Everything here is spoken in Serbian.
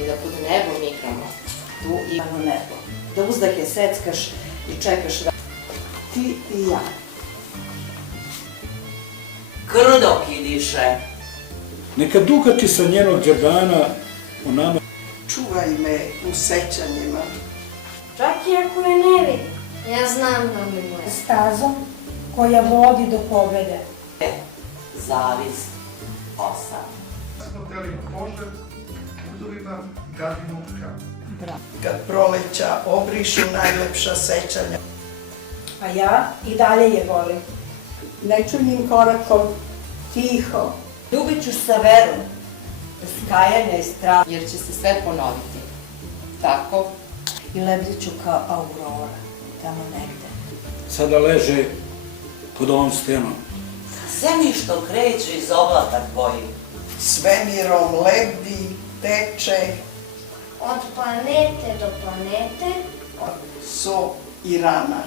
I da pod nebom igramo. Tu imamo nebo. Da uzdake seckaš i čekaš da... Ti i ja. Krdo kidiše. Neka dukati sa njenog đerdana u nama. Čuvaj me u sećanjima. Čak i ako je ne vidim, ja znam da mi moja. Stazom koja vodi do pobede. Zavis 8. Smo teli požar, udovima gadimo kamen. Kad proleća obrišu najlepša sećanja. A ja i dalje je volim. Nečujnim korakom, tiho. Ljubit ću sa verom, bez kajanja i straha. Jer će se sve ponoviti. Tako. I lebdit ću kao aurora, tamo negde. Sada leže pod ovom stenom. Zemljišto kreće iz oblaka tvojih. Svemirom lebdi, teče. Od planete do planete. So i rana.